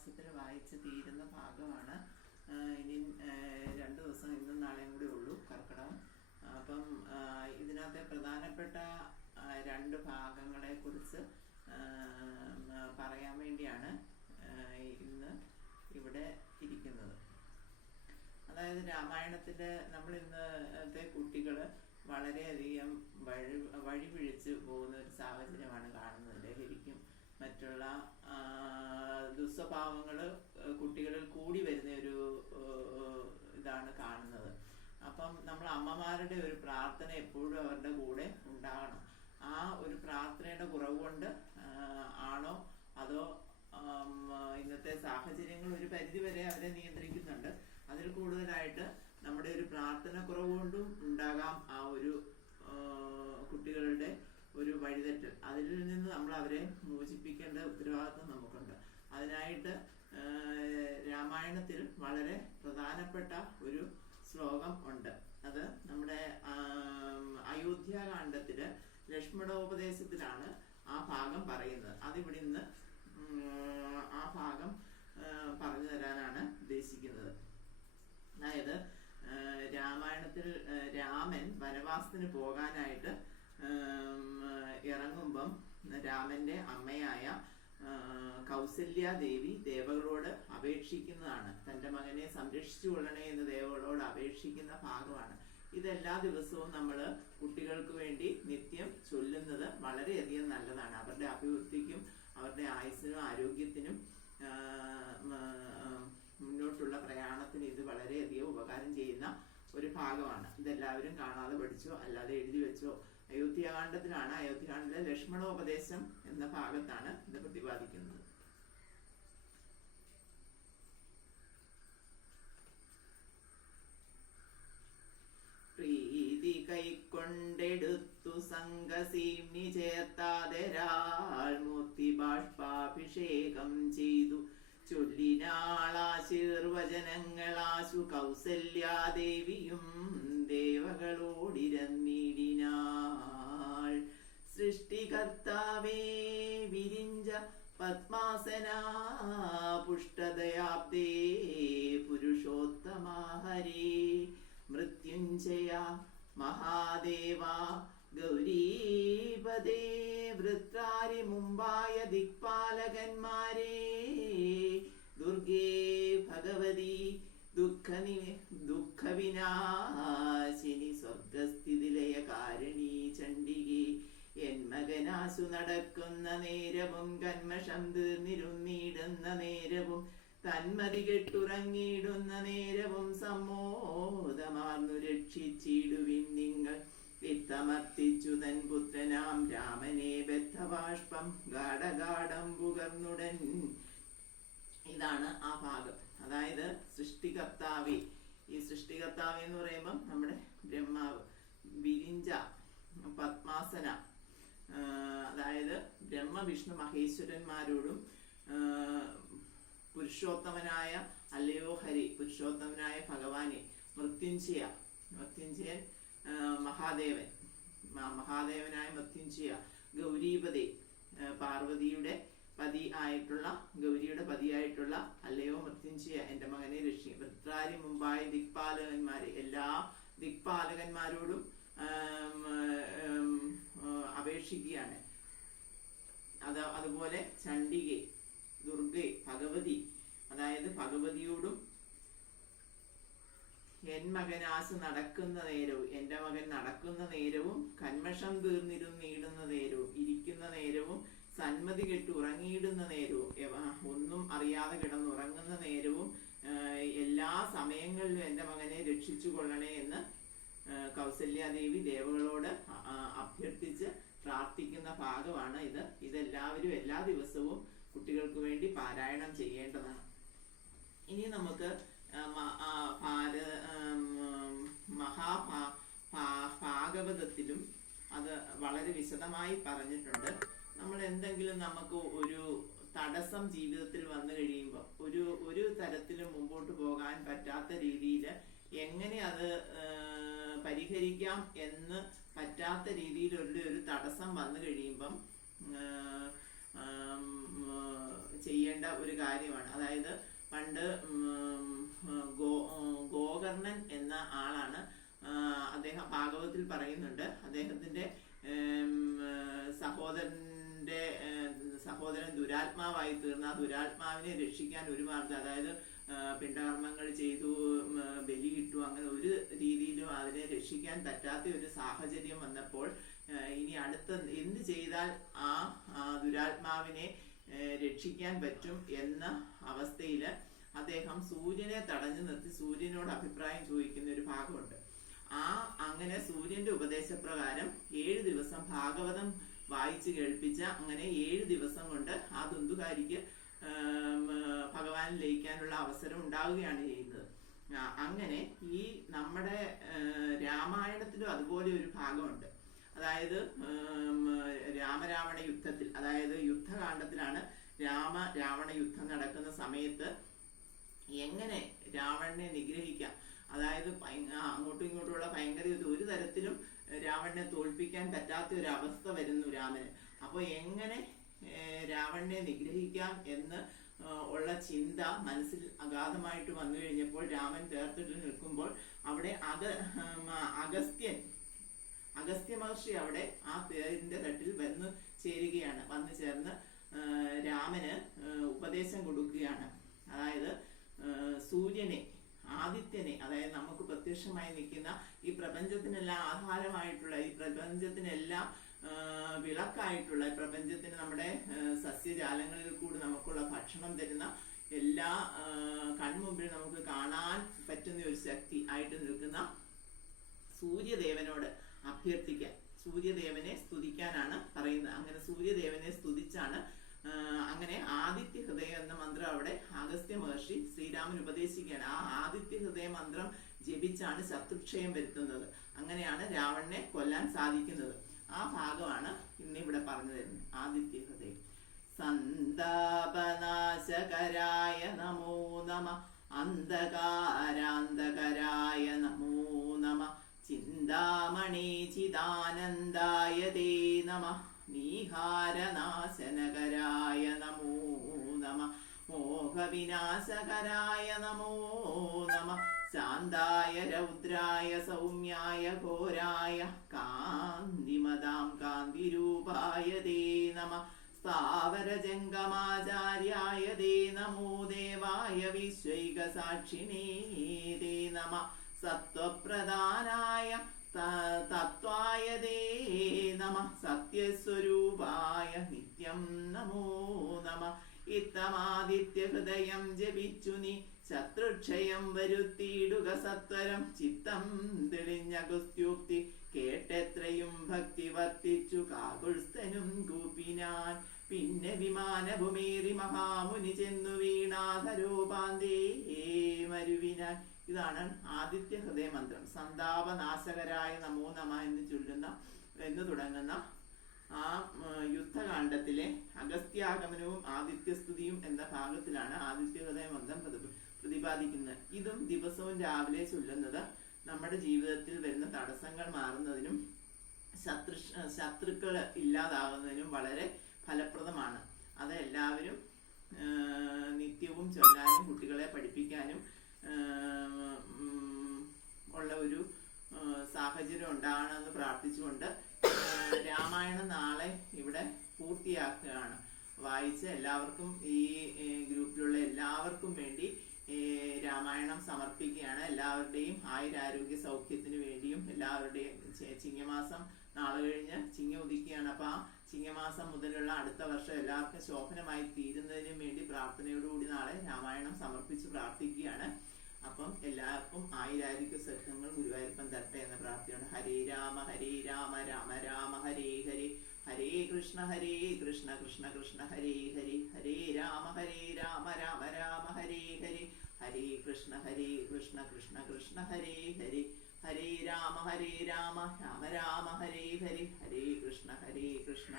മാസത്തിൽ വായിച്ച് തീരുന്ന ഭാഗമാണ്. ഇനി 2 ദിവസം ഇന്നും നാളെയും കൂടി ഉള്ളൂ കർക്കിടകം. അപ്പം ഇതിനകത്തെ പ്രധാനപ്പെട്ട 2 ഭാഗങ്ങളെ കുറിച്ച് പറയാൻ വേണ്ടിയാണ് ഇന്ന് ഇവിടെ ഇരിക്കുന്നത്. അതായത് രാമായണത്തിൻ്റെ നമ്മൾ ഇന്നത്തെ കുട്ടികൾ വളരെയധികം വഴിപിഴച്ച് പോകുന്ന ഒരു സാഹചര്യമാണ് കാണുന്നത്. ലഹരിക്കും മറ്റുള്ള ദുസ്വഭാവങ്ങൾ കുട്ടികളിൽ കൂടി വരുന്ന ഒരു ഇതാണ് കാണുന്നത്. അപ്പം നമ്മൾ അമ്മമാരുടെ ഒരു പ്രാർത്ഥന എപ്പോഴും അവരുടെ കൂടെ ഉണ്ടാകണം. ആ ഒരു പ്രാർത്ഥനയുടെ കുറവ് കൊണ്ട് ആണോ അതോ ഇന്നത്തെ സാഹചര്യങ്ങൾ ഒരു പരിധിവരെ അവരെ നിയന്ത്രിക്കുന്നുണ്ട്. അതിൽ കൂടുതലായിട്ട് നമ്മുടെ ഒരു പ്രാർത്ഥന കുറവ് കൊണ്ടും ഉണ്ടാകാം ആ ഒരു കുട്ടികളുടെ ഒരു വഴിതെറ്റൽ. അതിൽ നിന്ന് നമ്മൾ അവരെ മോചിപ്പിക്കേണ്ട ഉത്തരവാദിത്വം നമുക്കുണ്ട്. അതിനായിട്ട് രാമായണത്തിൽ വളരെ പ്രധാനപ്പെട്ട ഒരു ശ്ലോകം ഉണ്ട്. അത് നമ്മുടെ അയോധ്യാകാന്ഡത്തില് ലക്ഷ്മണോപദേശത്തിലാണ് ആ ഭാഗം പറയുന്നത്. അതിവിടെ നിന്ന് ആ ഭാഗം പറഞ്ഞു തരാനാണ് ഉദ്ദേശിക്കുന്നത്. അതായത് രാമായണത്തിൽ രാമൻ വനവാസത്തിന് പോകാനായിട്ട് ഇറങ്ങുമ്പം രാമന്റെ അമ്മയായ കൗസല്യാദേവി ദേവകളോട് അപേക്ഷിക്കുന്നതാണ്. തന്റെ മകനെ സംരക്ഷിച്ചു കൊള്ളണേ എന്ന് ദേവകളോട് അപേക്ഷിക്കുന്ന ഭാഗമാണ്. ഇതെല്ലാ ദിവസവും നമ്മൾ കുട്ടികൾക്ക് വേണ്ടി നിത്യം ചൊല്ലുന്നത് വളരെയധികം നല്ലതാണ്. അവരുടെ അഭിവൃദ്ധിക്കും അവരുടെ ആയുസ്സിനും ആരോഗ്യത്തിനും മുന്നോട്ടുള്ള പ്രയാണത്തിന് ഇത് വളരെയധികം ഉപകാരം ചെയ്യുന്ന ഒരു ഭാഗമാണ്. ഇതെല്ലാവരും കാണാതെ പഠിച്ചോ അല്ലാതെ എഴുതി വെച്ചോ. അയോധ്യാകാന്ഡത്തിലാണ്. അയോധ്യാകാന്ഡത്തിലെ ലക്ഷ്മണോപദേശം എന്ന ഭാഗത്താണ് ഇത് പ്രതിപാദിക്കുന്നത്. പ്രീതി കൈക്കൊണ്ടെടുത്തു സംഘസീമ്നി ചേർത്താതെരാൾ മൂർത്തി ബാഷ്പാഭിഷേകം ചെയ്തു ചൊല്ലിനാളാശീർവചനങ്ങളാശു കൗസല്യാദേവിയും ദേവകളോടിരന്നിടിനാൾ. സൃഷ്ടികർത്താവേ വിരിഞ്ച പത്മാസനാ പുഷ്ടദയാബ്ദേ പുരുഷോത്തമാഹരേ മൃത്യുഞ്ജയ മഹാദേവ ഗൗരീപദേ വൃത്രാരി മുമ്പായ ദിക്പാലകന്മാരേ ദുർഗേ ഭഗവതി ദുഃഖവിനാശിനി സ്വർഗസ്ഥിതിലയ കാരണീ ചണ്ഡികേ എൻ മകനാശു നടക്കുന്ന നേരവും കന്മഷം തീർന്നിരുന്നിടുന്ന നേരവും തന്മതി കെട്ടുറങ്ങിയിടുന്ന നേരവും സമ്മോദമാർന്നു രക്ഷിച്ചിടുവിൻ നിങ്ങൾ. വിത്തമർത്തിച്ചു തൻ പുത്രനാം രാമനെ ബദ്ധബാഷ്പം ഗാഢഗാഠം പുകർന്നുടൻ. ഇതാണ് ആ ഭാഗം. അതായത് സൃഷ്ടികർത്താവി. ഈ സൃഷ്ടികർത്താവി എന്ന് പറയുമ്പം നമ്മുടെ ബ്രഹ്മാവ്. വിരിഞ്ച പത്മാസന, അതായത് ബ്രഹ്മ വിഷ്ണു മഹേശ്വരന്മാരോടും പുരുഷോത്തമനായ അല്ലയോ ഹരി, പുരുഷോത്തമനായ ഭഗവാനെ, മൃത്യുഞ്ജയൻ മഹാദേവനായ മൃത്യുഞ്ജയ, ഗൗരീപദേ പാർവതിയുടെ ഗൗരിയുടെ പതിയായിട്ടുള്ള അല്ലയോ മൃത്യുഞ്ജയ എന്റെ മകനെ രക്ഷി. വൃത്രാരി മുമ്പായ ദിക്പാലകന്മാരെ, എല്ലാ ദിക്പാലകന്മാരോടും അപേക്ഷിക്കുകയാണ്. അതുപോലെ ചണ്ഡികെ, ദുർഗെ, ഭഗവതി, അതായത് ഭഗവതിയോടും എൻ മകനാശു നടക്കുന്ന നേരവും, എന്റെ മകൻ നടക്കുന്ന നേരവും കന്മഷം തീർന്നിരുന്നിടുന്ന നേരവും, ഇരിക്കുന്ന നേരവും സന്മതി കെട്ട് ഉറങ്ങിയിടുന്ന നേരവും, ഒന്നും അറിയാതെ കിടന്നുറങ്ങുന്ന നേരവും എല്ലാ സമയങ്ങളിലും എന്റെ മകനെ രക്ഷിച്ചു കൊള്ളണേ എന്ന് കൗസല്യാദേവി ദേവകളോട് അഭ്യർത്ഥിച്ച് പ്രാർത്ഥിക്കുന്ന ഭാഗമാണ് ഇത്. ഇതെല്ലാവരും എല്ലാ ദിവസവും കുട്ടികൾക്ക് വേണ്ടി പാരായണം ചെയ്യേണ്ടതാണ്. ഇനി നമുക്ക് മഹാഭാഗവതത്തിലും അത് വളരെ വിശദമായി പറഞ്ഞിട്ടുണ്ട്. നമ്മൾ എന്തെങ്കിലും നമുക്ക് ഒരു തടസ്സം ജീവിതത്തിൽ വന്നു കഴിയുമ്പോൾ ഒരു തരത്തിലും മുമ്പോട്ട് പോകാൻ പറ്റാത്ത രീതിയിൽ എങ്ങനെ അത് പരിഹരിക്കാം എന്ന് പറ്റാത്ത രീതിയിലുള്ള ഒരു തടസ്സം വന്നു കഴിയുമ്പം ചെയ്യേണ്ട ഒരു കാര്യമാണ്. അതായത് പണ്ട് ഗോകർണൻ എന്ന ആളാണ്, അദ്ദേഹം ഭാഗവതത്തിൽ പറയുന്നുണ്ട്, അദ്ദേഹത്തിന്റെ സഹോദരൻ ദുരാത്മാവായി തീർന്ന ആ ദുരാത്മാവിനെ രക്ഷിക്കാൻ ഒരു മാർഗം, അതായത് പിണ്ടകർമ്മങ്ങൾ ചെയ്തു, ബലി കിട്ടു, അങ്ങനെ ഒരു രീതിയിലും അതിനെ രക്ഷിക്കാൻ പറ്റാത്ത ഒരു സാഹചര്യം വന്നപ്പോൾ ഇനി അടുത്ത എന്ത് ചെയ്താൽ ആ ദുരാത്മാവിനെ രക്ഷിക്കാൻ പറ്റും എന്ന അവസ്ഥയിൽ അദ്ദേഹം സൂര്യനെ തടഞ്ഞു നിർത്തി സൂര്യനോട് അഭിപ്രായം ചോദിക്കുന്ന ഒരു ഭാഗമുണ്ട്. അങ്ങനെ സൂര്യന്റെ ഉപദേശപ്രകാരം 7 ദിവസം ഭാഗവതം വായിച്ച് കേൾപ്പിച്ച, അങ്ങനെ 7 ദിവസം കൊണ്ട് ആ ദുന്ദുകാരിക്ക് ഭഗവാൻ ലയിക്കാനുള്ള അവസരം ഉണ്ടാവുകയാണ് ചെയ്യുന്നത്. അങ്ങനെ ഈ നമ്മുടെ രാമായണത്തിലും അതുപോലെ ഒരു ഭാഗമുണ്ട്. അതായത് രാമരാവണ യുദ്ധത്തിൽ, അതായത് യുദ്ധകാണ്ഡത്തിലാണ് രാവണ യുദ്ധം നടക്കുന്ന സമയത്ത് എങ്ങനെ രാവണനെ നിഗ്രഹിക്കാം, അതായത് അങ്ങോട്ടും ഇങ്ങോട്ടുമുള്ള ഭയങ്കര ഒരു തരത്തിലും രാവണനെ തോൽപ്പിക്കാൻ പറ്റാത്ത ഒരു അവസ്ഥ വരുന്നു രാമന്. അപ്പോൾ എങ്ങനെ രാവണനെ നിഗ്രഹിക്കാം എന്ന് ഉള്ള ചിന്ത മനസ്സിൽ അഗാധമായിട്ട് വന്നു കഴിഞ്ഞപ്പോൾ രാമൻ തേർത്തിട്ട് നിൽക്കുമ്പോൾ അവിടെ അഗസ്ത്യ മഹർഷി അവിടെ ആ തേരിന്റെ തട്ടിൽ വന്നു ചേരുകയാണ്. വന്നു ചേർന്ന് രാമന് ഉപദേശം കൊടുക്കുകയാണ്. അതായത് സൂര്യനെ, ആദിത്യനെ, അതായത് നമുക്ക് പ്രത്യക്ഷമായി നിൽക്കുന്ന ഈ പ്രപഞ്ചത്തിനെല്ലാം ആധാരമായിട്ടുള്ള, ഈ പ്രപഞ്ചത്തിനെല്ലാം വിളക്കായിട്ടുള്ള, പ്രപഞ്ചത്തിന് നമ്മുടെ സസ്യജാലങ്ങളിൽ കൂടി നമുക്കുള്ള ഭക്ഷണം തരുന്ന, എല്ലാ കൺമുമ്പിൽ നമുക്ക് കാണാൻ പറ്റുന്ന ഒരു ശക്തി ആയിട്ട് നിൽക്കുന്ന സൂര്യദേവനോട് അഭ്യർത്ഥിക്കാൻ, സൂര്യദേവനെ സ്തുതിക്കാനാണ് പറയുന്നത്. അങ്ങനെ സൂര്യദേവനെ സ്തുതിച്ചാണ്, അങ്ങനെ ആദിത്യ ഹൃദയം എന്ന മന്ത്രം അവിടെ അഗസ്ത്യ മഹർഷി ശ്രീരാമൻ ഉപദേശിക്കുകയാണ്. ആ ആദിത്യ ഹൃദയ മന്ത്രം ജപിച്ചാണ് ശത്രുക്ഷയം വരുത്തുന്നത്. അങ്ങനെയാണ് രാവണനെ കൊല്ലാൻ സാധിക്കുന്നത്. ആ ഭാഗമാണ് ഇന്നിവിടെ പറഞ്ഞു തരുന്നത്. ആദിത്യ ഹൃദയം. സന്താപനാശകരായ നമോ നമ, അന്ധകാരാന്തകരായ നമോ നമ, ചിന്താമണി ചിദാനന്ദായ തേ നമ, നീഹാരനാശനകരായ നമോ നമ, മോഹവിനാശകരായ നമോ നമ, ശാന്തായ രൗദ്രായ സൗമ്യായ ഘോരായ കാന്തിമതാം കാന്തിരൂപായ തേ നമ, സ്ഥാവരജംഗമാചാര്യായ തേ നമോ, ദേവായ വിശ്വൈകസാക്ഷിണേ തേ നമ, സത്വപ്രധാനായ തത്വായ തേ നമ, സത്യസ്വരൂപായ നിത്യം നമോ നമ, ഇത്തമാദിത്യ ഹൃദയം ജപിച്ചു നീ ശത്രുക്ഷയം വരുത്തിയിടുക സത്വരം, ചിത്തം തെളിഞ്ഞ ഗുസ്ത്യുക്തി കേട്ടെത്രയും ഭക്തി വർത്തിച്ചു കാകുൽസ്ഥനും കൂപ്പിനാൻ, പിന്നെ വിമാനഭൂമേറി മഹാമുനി ചെന്നു വീണാധരോപാന്തേ മരുവിനാൻ. ഇതാണ് ആദിത്യ ഹൃദയ മന്ത്രം. സന്താപനാശകരായ നമോ നമ എന്ന് തുടങ്ങുന്ന ആ യുദ്ധകാണ്ഡത്തിലെ അഗസ്ത്യാഗമനവും ആദിത്യസ്തുതിയും എന്ന ഭാഗത്തിലാണ് ആദിത്യ ഹൃദയ മന്ത്രം പ്രതിപാദിക്കുന്നത്. ഇതും ദിവസവും രാവിലെ ചൊല്ലുന്നത് നമ്മുടെ ജീവിതത്തിൽ വരുന്ന തടസ്സങ്ങൾ മാറുന്നതിനും ശത്രുക്കൾ ഇല്ലാതാകുന്നതിനും വളരെ ഫലപ്രദമാണ്. അത് എല്ലാവരും നിത്യവും ചൊല്ലാനും കുട്ടികളെ പഠിപ്പിക്കാനും ഉള്ള ഒരു സാഹചര്യം ഉണ്ടാകണമെന്ന് പ്രാർത്ഥിച്ചുകൊണ്ട് രാമായണം നാളെ ഇവിടെ പൂർത്തിയാക്കുകയാണ്. വായിച്ച് എല്ലാവർക്കും, ഈ ഗ്രൂപ്പിലുള്ള എല്ലാവർക്കും വേണ്ടി രാമായണം സമർപ്പിക്കുകയാണ്. എല്ലാവരുടെയും ആയുരാരോഗ്യ സൗഖ്യത്തിന് വേണ്ടിയും, എല്ലാവരുടെയും ചിങ്ങമാസം നാളെ കഴിഞ്ഞ് ചിങ്ങ ഉദിക്കുകയാണ്. അപ്പൊ ആ ചിങ്ങമാസം മുതലുള്ള അടുത്ത വർഷം എല്ലാവർക്കും ശോഭനമായി തീരുന്നതിനും വേണ്ടി പ്രാർത്ഥനയോടുകൂടി നാളെ രാമായണം സമർപ്പിച്ച് പ്രാർത്ഥിക്കുകയാണ്. അപ്പം എല്ലാവർക്കും ആയുരാരോഗ്യ സൗഖ്യങ്ങൾ ഗുരുവായൂരപ്പൻ തരട്ടെ എന്ന പ്രാർത്ഥനയാണ്. ഹരേ രാമ രാമ രാമ ഹരേ ഹരേ, ഹരേ കൃഷ്ണ കൃഷ്ണ കൃഷ്ണ ഹരേ ഹരേ, ഹരേ രാമ രാമ രാമ ഹരേ ഹരേ, ഹരേ കൃഷ്ണ കൃഷ്ണ കൃഷ്ണ ഹരേ ഹരേ, ഹരേ രാമ രാമ രാമ ഹരേ ഹരേ, ഹരേ കൃഷ്ണ കൃഷ്ണ